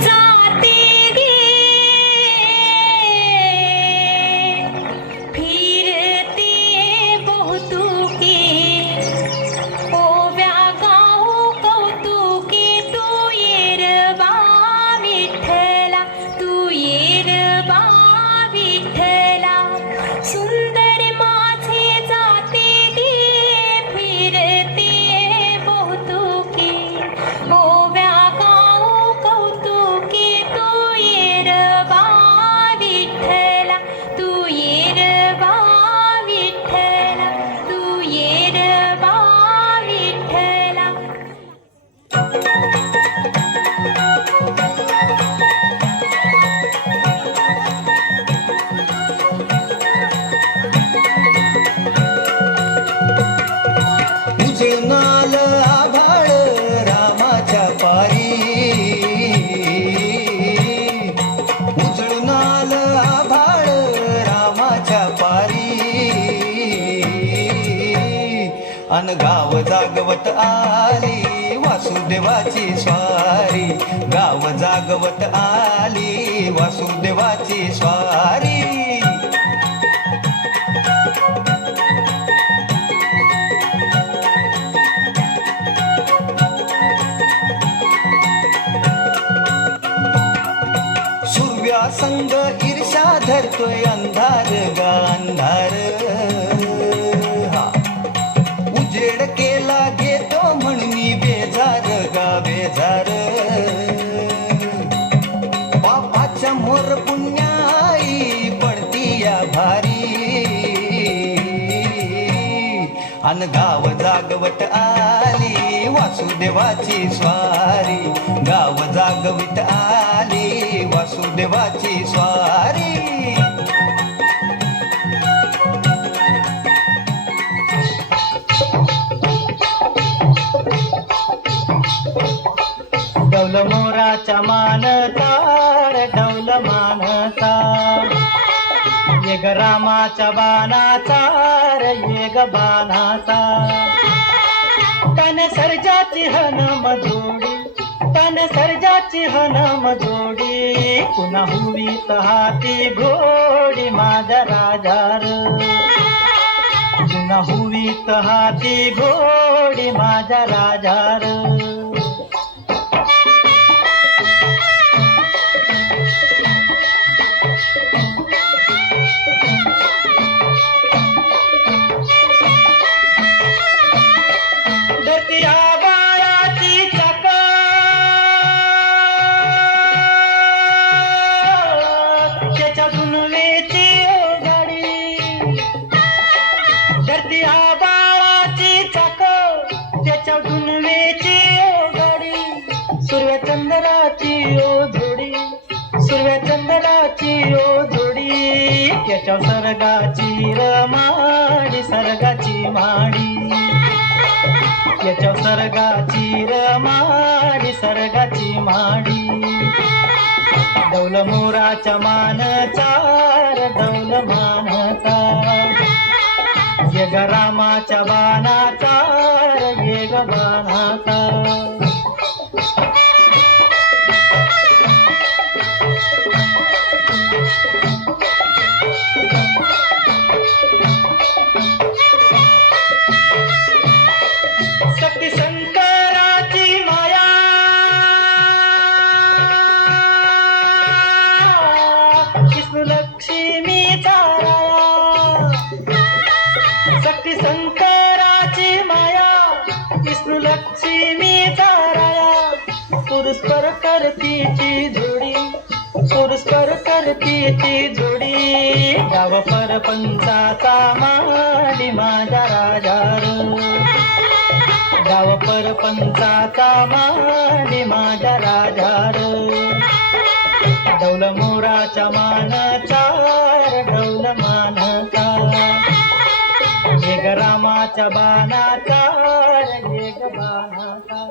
जाते गे फिरते बहुतुके ओव्या गाऊ कौतुके तू येरबा विठ्ठला तू येरबा विठ्ठला सुंदर माझे जाते गे फिरते बहुतुके ओव्या गाऊ कौतुके तू येरबा विठ्ठला तू येरबा विठ्ठला तू येरबा विठ्ठला उजळणाल आभाळ रामाच्या पारी उजळणाल आभाळ रामाच्या पारी अन गाव जागवत आली वासुदेवाची स्वारी गाव जागवत आली वासुदेवाची स्वारी संग ईर्षा धरतोय अंधार गा अंधार हा उजेड केला घेतो म्हणून बेजार गा बेजार पापाच्या मोर पुण्याई पडती या भारी अन गाव जागवत आली वासुदेवाची स्वारी गाव जागवित आली वासुदेवाची स्वारी डौल मोराच्या मानतार डौल मानता येग रामाच्या बाणाचा येग बाणाचा तन सर्जाची हनम जोडी तन सर्जाची हनम जोडी पुन्हा हुवीत हाती घोडी माझ्या राजार पुन्हा हुवीत हाती घोडी माझ्या राजार सूर्यचंद्राची ओ जोडी सूर्यचंद्राची ओ जोडी त्याच्या सर्गाची रमाडी सर्गाची माडी त्याच्या सर्गाची रमाडी सर्गाची माडी डौल मोराच्या मानचार डौल मानचा येग रामाच्या बाणाचार येग बाणाचा शक्ती शंकराची माया विष्णू लक्ष्मीचा राया शक्ती शंकराची माया विष्णू लक्ष्मीचा राया पुरस्कार करतीची जोडी पुरस्कार करतीची जोडी गाव परपंचाचा माडी माझा राजार गाव परपंचाचा माडी माझा राजार डौल मोराच्या मानचार डौल मानचा येग रामाच्या बाणाचार येग बाणाचा